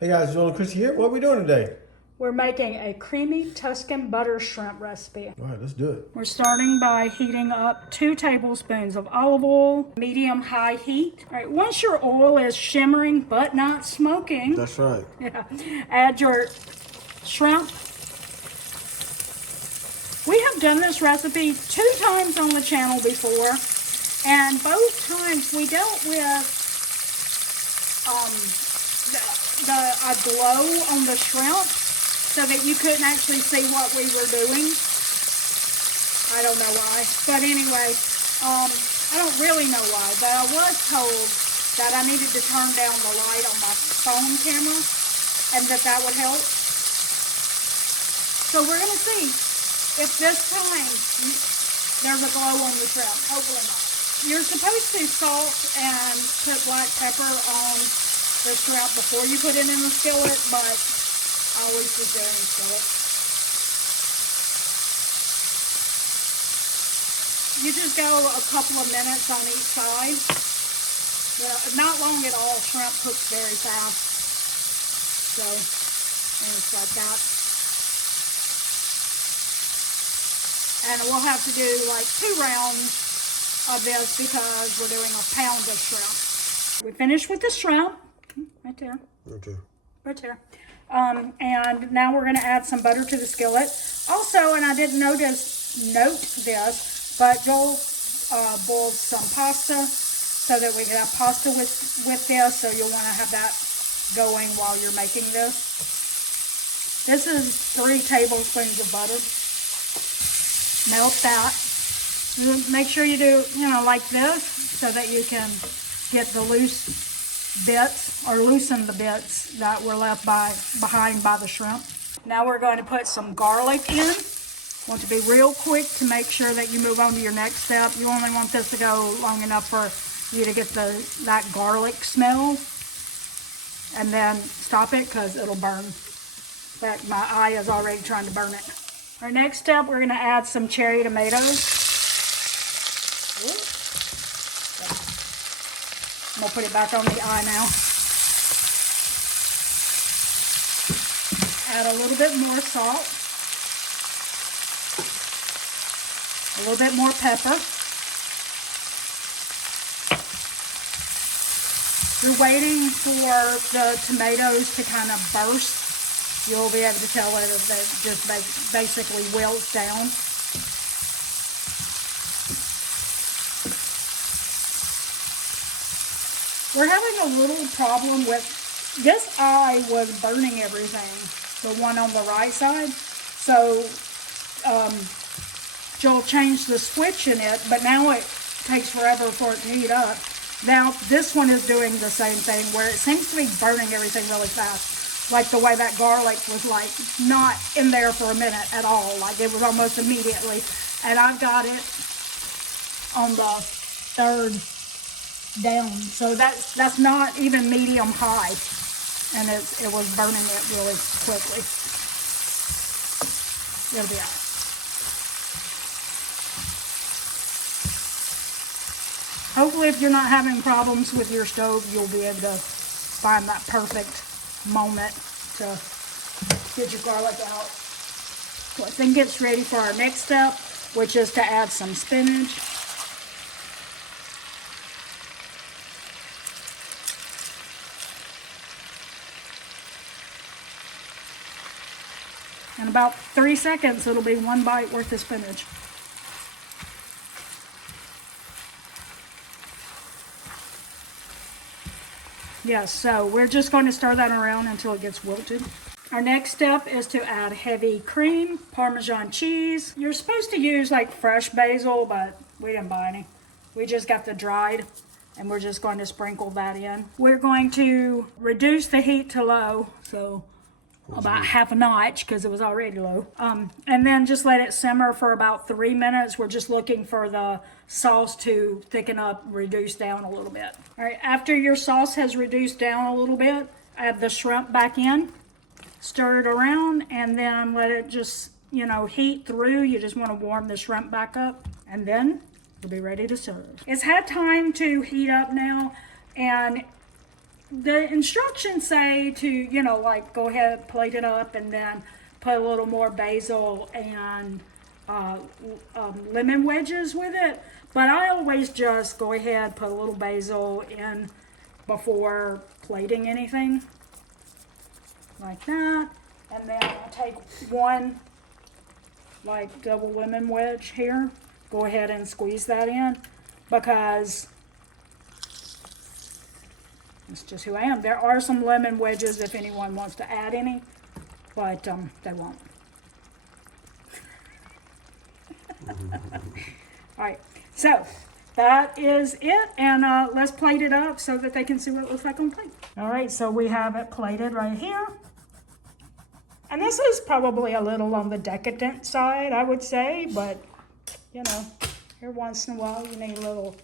Hey guys, Joel and Christy here. What are we doing today? We're making a creamy Tuscan butter shrimp recipe. All right, let's do it. We're starting by heating up 2 tablespoons of olive oil, medium-high heat. All right, once your oil is shimmering but not smoking, That's right. add your shrimp. We have done this recipe 2 times on the channel before, and both times we dealt with a glow on the shrimp so that you couldn't actually see what we were doing. I don't know why, but anyway, I don't really know why, but I was told that I needed to turn down the light on my phone camera and that would help. So we're going to see if this time there's a glow on the shrimp. Hopefully not. You're supposed to salt and put black pepper on the shrimp before you put it in the skillet, but I always put it in the skillet. You just go a couple of minutes on each side. Not long at all. Shrimp cooks very fast. So, and it's like that. And we'll have to do like 2 rounds of this because we're doing a pound of shrimp. We finished with the shrimp. Right there. Okay. Right there. And now we're going to add some butter to the skillet. Also, and I didn't note this, but Joel boiled some pasta so that we can have pasta with this. So you'll want to have that going while you're making this. This is 3 tablespoons of butter. Melt that. Make sure you do, like this so that you can get the loose bits or loosen the bits that were left behind by the shrimp. Now we're going to put some garlic in. Want to be real quick to make sure that you move on to your next step. You only want this to go long enough for you to get that garlic smell, and then stop it because it'll burn. In fact, my eye is already trying to burn it. Our next step, we're going to add some cherry tomatoes. I'm going to put it back on the eye now. Add a little bit more salt. A little bit more pepper. You're waiting for the tomatoes to kind of burst. You'll be able to tell it if it just basically wilts down. We're having a little problem with this eye was burning everything, the one on the right side. So Joel changed the switch in it, but now it takes forever for it to heat up. Now this one is doing the same thing where it seems to be burning everything really fast. Like the way that garlic was like not in there for a minute at all. Like it was almost immediately. And I've got it on the 3rd down, so that's not even medium high, and it was burning it really quickly. It'll be out. Hopefully, if you're not having problems with your stove, you'll be able to find that perfect moment to get your garlic out. So I think it's ready for our next step, which is to add some spinach. In about 3 seconds, it'll be 1 bite worth of spinach. Yes, so we're just going to stir that around until it gets wilted. Our next step is to add heavy cream, Parmesan cheese. You're supposed to use like fresh basil, but we didn't buy any. We just got the dried, and we're just going to sprinkle that in. We're going to reduce the heat to low, so about half a notch because it was already low. And then just let it simmer for about 3 minutes. We're just looking for the sauce to thicken up, reduce down a little bit. All right, after your sauce has reduced down a little bit, add the shrimp back in, stir it around, and then let it just, heat through. You just want to warm the shrimp back up, and then you'll be ready to serve. It's had time to heat up now, and the instructions say to, you know, like go ahead, plate it up, and then put a little more basil and lemon wedges with it. But I always just go ahead, put a little basil in before plating anything, like that. And then I take one like double lemon wedge here, go ahead and squeeze that in, because it's just who I am. There are some lemon wedges if anyone wants to add any, but they won't. All right, so that is it, and let's plate it up so that they can see what it looks like on plate. All right, so we have it plated right here. And this is probably a little on the decadent side, I would say, but, you know, every once in a while you need a little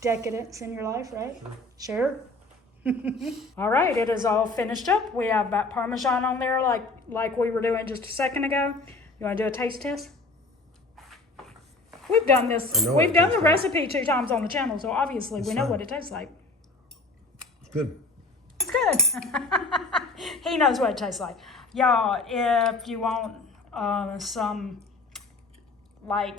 decadence in your life, right? Sure. All right, it is all finished up. We have that Parmesan on there like we were doing just a second ago. You want to do a taste test? We've done this. We've done the recipe 2 times on the channel, so obviously we know what it tastes like. It's good. It's good. He knows what it tastes like. Y'all, if you want some like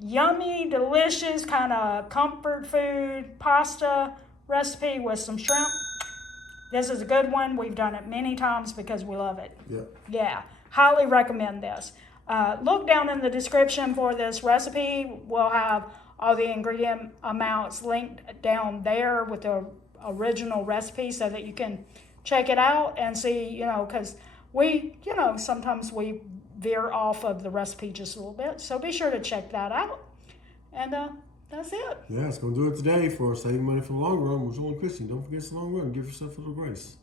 yummy, delicious kind of comfort food pasta recipe with some shrimp, this is a good one. We've done it many times because we love it. Yeah. Yeah, highly recommend this. Look down in the description for this recipe. We'll have all the ingredient amounts linked down there with the original recipe so that you can check it out and see, you know, because we, you know, sometimes we veer off of the recipe just a little bit. So be sure to check that out. And that's it. Yeah, it's going to do it today for saving money for the long run with Joel and Christy. Don't forget it's the long run. Give yourself a little grace.